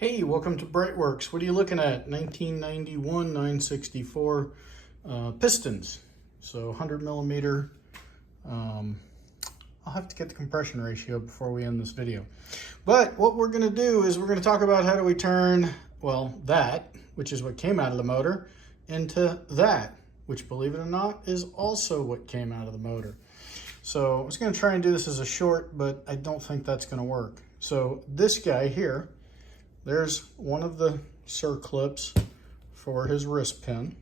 Hey, welcome to BreitWerks. What are you looking at? 1991 964 pistons. So 100 millimeter. I'll have to get the compression ratio before we end this video. But what we're going to do is we're going to talk about how do we turn, well, that, which is what came out of the motor, into that, which, believe it or not, is also what came out of the motor. So I was going to try and do this as a short, but I don't think that's going to work. So this guy here, there's one of the circlips for his wrist pin.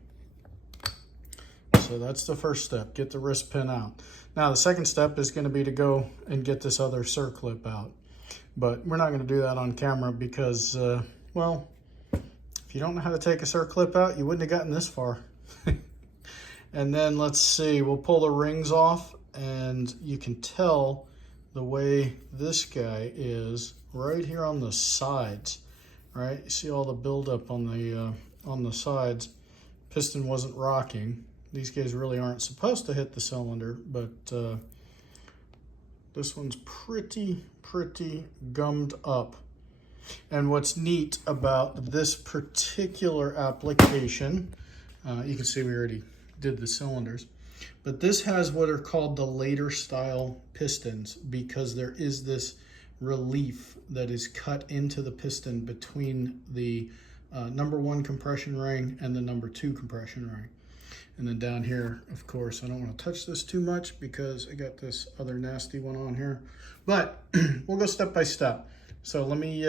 So that's the first step, get the wrist pin out. Now the second step is going to be to go and get this other circlip out. But we're not going to do that on camera because, well, if you don't know how to take a circlip out, you wouldn't have gotten this far. And then let's see, we'll pull the rings off, and you can tell the way this guy is right here on the sides. Right, you see all the buildup on the sides. Piston wasn't rocking. These guys really aren't supposed to hit the cylinder, but this one's pretty gummed up. And what's neat about this particular application, you can see we already did the cylinders, but this has what are called the later style pistons because there is this relief that is cut into the piston between the number 1 compression ring and the number 2 compression ring. And then down here, of course, I don't want to touch this too much because I got this other nasty one on here, but we'll go step by step. So let me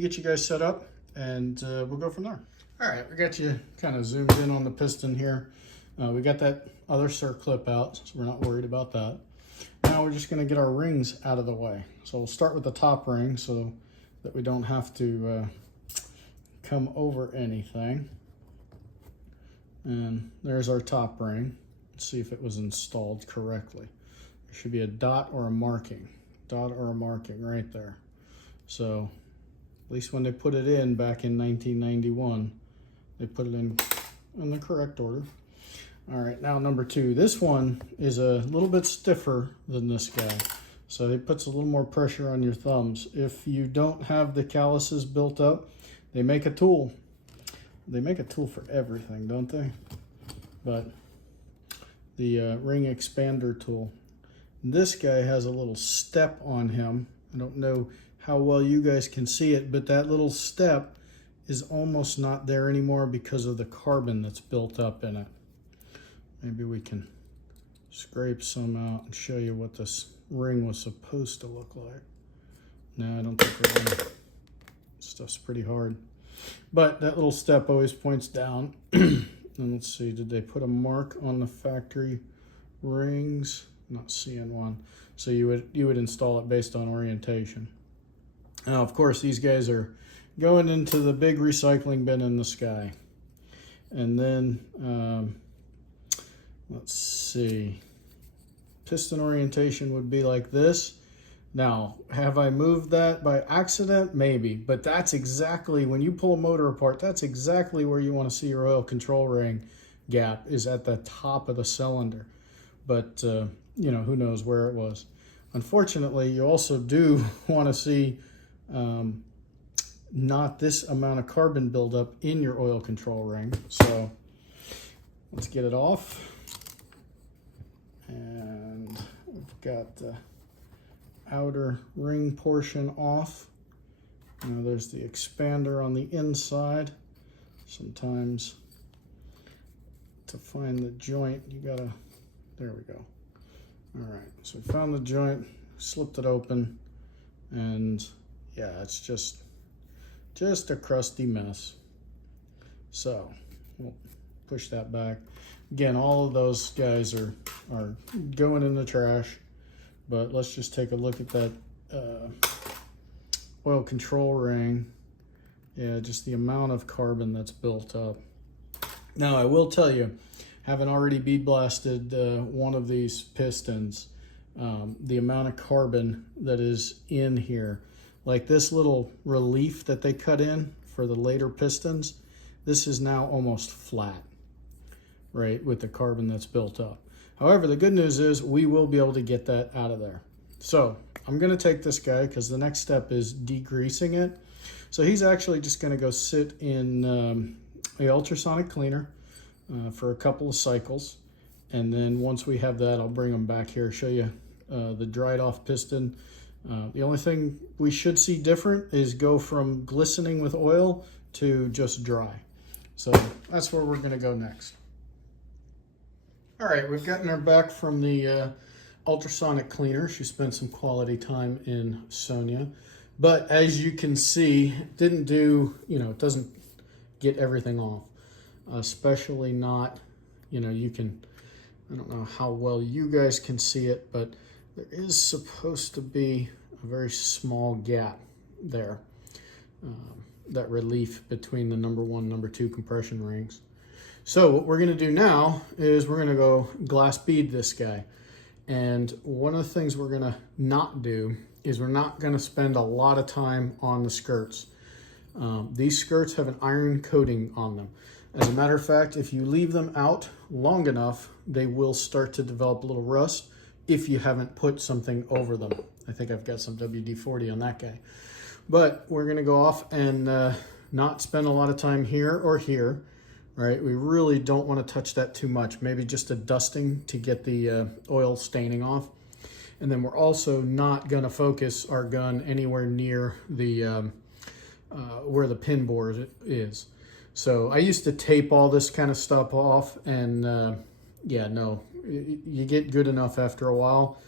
get you guys set up and we'll go from there. All right, we got you kind of zoomed in on the piston here. We got that other circlip out, so we're not worried about that. Now we're just going to get our rings out of the way. So we'll start with the top ring so that we don't have to come over anything. And there's our top ring. Let's see if it was installed correctly. There should be a dot or a marking. Dot or a marking right there. So at least when they put it in back in 1991, they put it in the correct order. All right, now number 2. This one is a little bit stiffer than this guy, so it puts a little more pressure on your thumbs. If you don't have the calluses built up, they make a tool. They make a tool for everything, don't they? But the ring expander tool. This guy has a little step on him. I don't know how well you guys can see it, but that little step is almost not there anymore because of the carbon that's built up in it. Maybe we can scrape some out and show you what this ring was supposed to look like. No, I don't think we're gonna. Stuff's pretty hard. But that little step always points down. And let's see, did they put a mark on the factory rings? Not seeing one. So you would install it based on orientation. Now, of course, these guys are going into the big recycling bin in the sky. And then, let's see, piston orientation would be like this. Now, have I moved that by accident? Maybe, but that's exactly, when you pull a motor apart, that's exactly where you want to see your oil control ring gap, is at the top of the cylinder. But, you know, who knows where it was. Unfortunately, you also do want to see not this amount of carbon buildup in your oil control ring. So let's get it off. And we've got the outer ring portion off. Now there's the expander on the inside. Sometimes to find the joint, you gotta, there we go. All right, so we found the joint, slipped it open, and yeah, it's just a crusty mess. So we'll push that back. Again, all of those guys are going in the trash, but let's just take a look at that oil control ring. Yeah, just the amount of carbon that's built up. Now, I will tell you, having already bead blasted one of these pistons, the amount of carbon that is in here, like this little relief that they cut in for the later pistons, this is now almost flat, right, with the carbon that's built up. However, the good news is we will be able to get that out of there. So I'm going to take this guy because the next step is degreasing it. So he's actually just going to go sit in a ultrasonic cleaner for a couple of cycles. And then once we have that, I'll bring him back here, show you the dried off piston. The only thing we should see different is go from glistening with oil to just dry. So that's where we're going to go next. All right, we've gotten her back from the ultrasonic cleaner. She spent some quality time in Sonia. But as you can see, didn't do, it doesn't get everything off. Especially not, you can, I don't know how well you guys can see it, but there is supposed to be a very small gap there. That relief between the number 1 and number 2 compression rings. So what we're going to do now is we're going to go glass bead this guy. And one of the things we're going to not do is we're not going to spend a lot of time on the skirts. These skirts have an iron coating on them. As a matter of fact, if you leave them out long enough, they will start to develop a little rust if you haven't put something over them. I think I've got some WD-40 on that guy. But we're going to go off and not spend a lot of time here or here. Right? We really don't want to touch that too much. Maybe just a dusting to get the oil staining off. And then we're also not going to focus our gun anywhere near the where the pin bore is. So I used to tape all this kind of stuff off, and yeah, no, you get good enough after a while.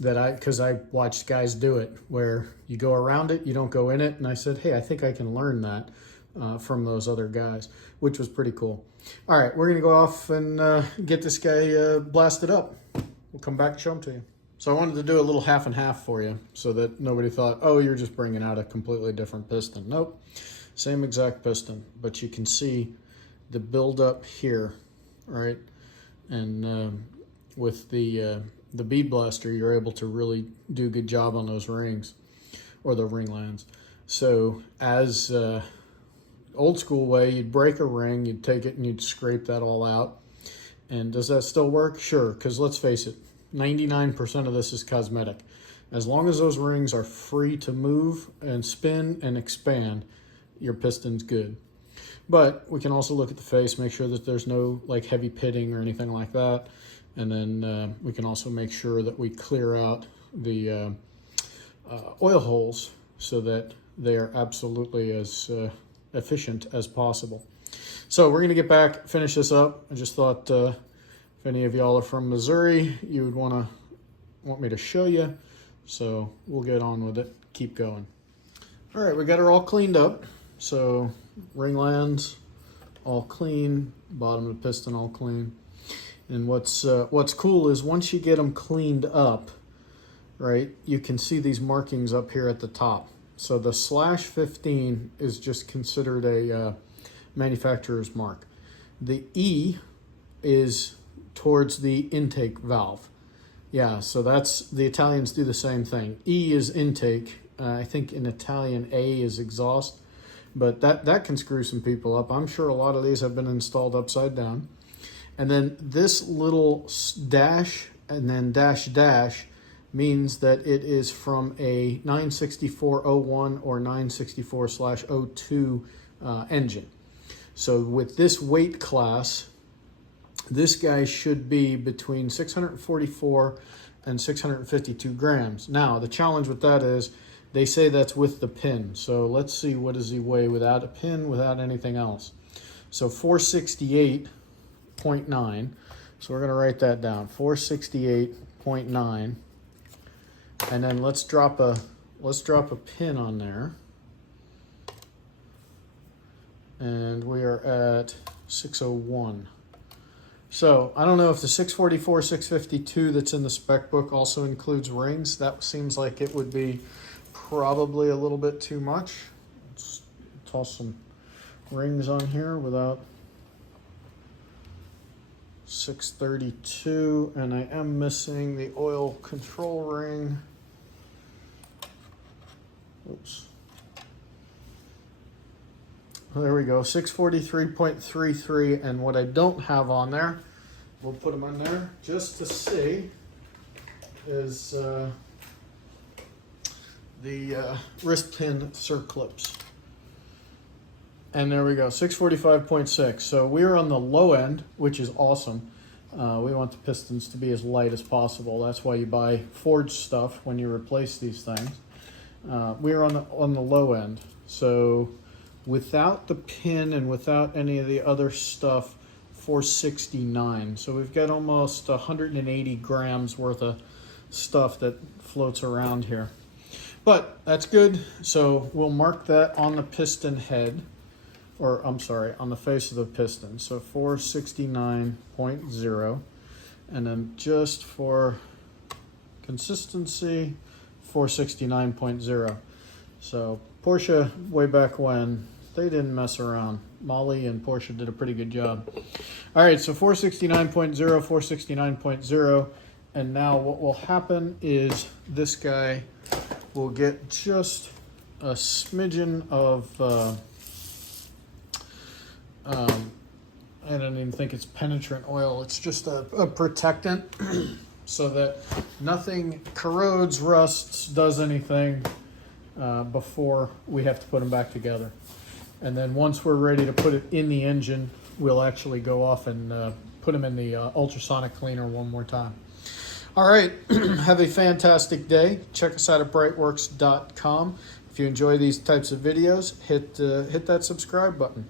Because I watched guys do it where you go around it, you don't go in it. And I said, hey, I think I can learn that from those other guys, which was pretty cool. All right, we're going to go off and get this guy blasted up. We'll come back and show him to you. So I wanted to do a little half and half for you so that nobody thought, oh, you're just bringing out a completely different piston. Nope, same exact piston, but you can see the buildup here, right? And with the bead blaster, you're able to really do a good job on those rings or the ring lands. So as old school way, you'd break a ring, you'd take it and you'd scrape that all out. And does that still work? Sure, because let's face it, 99% of this is cosmetic. As long as those rings are free to move and spin and expand, your piston's good. But we can also look at the face, make sure that there's no like heavy pitting or anything like that. And then we can also make sure that we clear out the oil holes so that they are absolutely as efficient as possible. So we're going to get back, finish this up. I just thought if any of y'all are from Missouri, you would want me to show you. So we'll get on with it. Keep going. All right, we got her all cleaned up. So ring lands all clean, bottom of the piston all clean. And what's cool is once you get them cleaned up, right, you can see these markings up here at the top. So the /15 is just considered a manufacturer's mark. The E is towards the intake valve. Yeah, so that's, the Italians do the same thing. E is intake. I think in Italian A is exhaust, but that can screw some people up. I'm sure a lot of these have been installed upside down. And then this little dash and then dash dash means that it is from a 964-01 or 964/02 engine. So with this weight class, this guy should be between 644 and 652 grams. Now, the challenge with that is they say that's with the pin. So let's see, what does he weigh without a pin, without anything else? So 468.9. So we're going to write that down, 468.9. And then let's drop a pin on there. And we are at 601. So I don't know if the 644, 652 that's in the spec book also includes rings. That seems like it would be probably a little bit too much. Let's toss some rings on here without 632, and I am missing the oil control ring. Oops. There we go, 643.33, and what I don't have on there, we'll put them on there just to see, is the wrist pin circlips. And there we go, 645.6. So we're on the low end, which is awesome. We want the pistons to be as light as possible. That's why you buy forged stuff when you replace these things. We're on the low end. So without the pin and without any of the other stuff, 469. So we've got almost 180 grams worth of stuff that floats around here. But that's good. So we'll mark that on the piston head, or I'm sorry, on the face of the piston. So 469.0. And then just for consistency, 469.0. So Porsche, way back when, they didn't mess around. Molly and Porsche did a pretty good job. All right, so 469.0, 469.0. And now what will happen is this guy will get just a smidgen of, I don't even think it's penetrant oil. It's just a protectant so that nothing corrodes, rusts, does anything before we have to put them back together. And then once we're ready to put it in the engine, we'll actually go off and put them in the ultrasonic cleaner one more time. All right, have a fantastic day. Check us out at BreitWerks.com. If you enjoy these types of videos, hit that subscribe button.